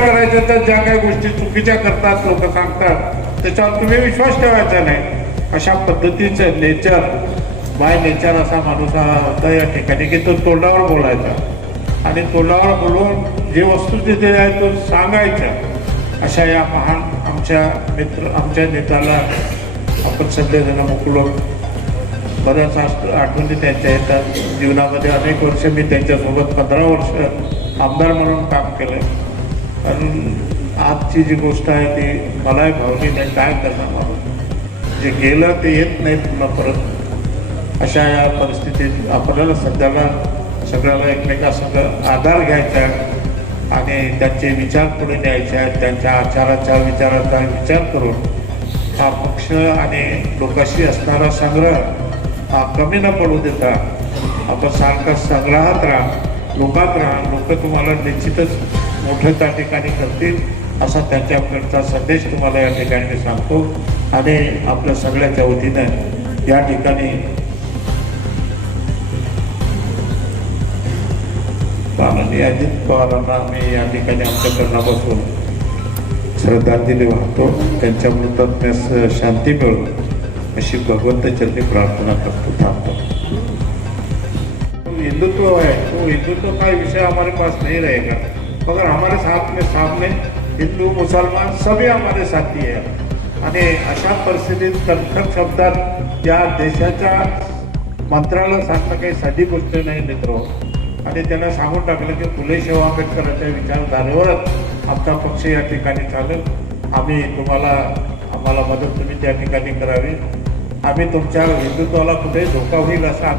करायचं तर ज्या काही गोष्टी चुकीच्या करतात लोक सांगतात त्याच्यावर तुम्ही विश्वास ठेवायचा नाही. अशा पद्धतीचं नेचर बाय नेचर असा माणूस हा होता या ठिकाणी की तो तोंडावर बोलायचा. आणि तोंडावर बोलून जे तिथे आहे तो सांगायच्या अशा या महान आमच्या मित्र आमच्या नेत्याला आपण सध्या मुकलो बऱ्याच आठवणी त्यांच्या येतात. जीवनामध्ये अनेक वर्ष मी त्यांच्यासोबत पंधरा वर्ष आमदार म्हणून काम केलं कारण आजची जी गोष्ट आहे ती मलाही भावली नाही काय करणार माणूस जे गेलं ते येत नाही पुन्हा परत. अशा या परिस्थितीत आपल्याला सध्याला सगळ्याला एकमेकासंग आधार घ्यायचा आहे आणि त्यांचे विचार पुढे न्यायचे आहेत त्यांच्या आचाराच्या विचाराचा विचार करून हा पक्ष आणि लोकांशी असणारा संग्रह हा कमी न पडू देता आपण सारखा संग्रहात राहा लोकात राहा. लोक तुम्हाला निश्चितच मोठं त्या ठिकाणी करतील असा त्यांच्याकडचा संदेश तुम्हाला या ठिकाणी मी सांगतो. आणि आपल्या सगळ्याच्या वतीनं या ठिकाणी माननीय अजित पवारांना आम्ही या ठिकाणी आमच्या कर्णापासून श्रद्धांजली वाहतो. त्यांच्या मृतात्म्यास शांती मिळो अशी भगवंत चरणी प्रार्थना करतो थांबतो. हिंदुत्व है तो हिंदुत्व का विषय हमारे पास नहीं रहेगा मगर हमारे साथ में सामने हिंदू मुसलमान सभी हमारे साथी है। आणि अशा परिस्थितीत कणखर शब्दात या देशाच्या मंत्रालय सांगणं काही साधी गोष्ट नाही मित्र. आणि त्यांना सांगून टाकलं की फुले शाहू आंबेडकरांच्या विचारधारेवरच आमचा पक्ष या ठिकाणी चालेल. आम्ही तुम्हाला आम्हाला मदत तुम्ही त्या ठिकाणी करावी. आम्ही तुमच्या हिंदुत्वाला कुठे धोका होईल असा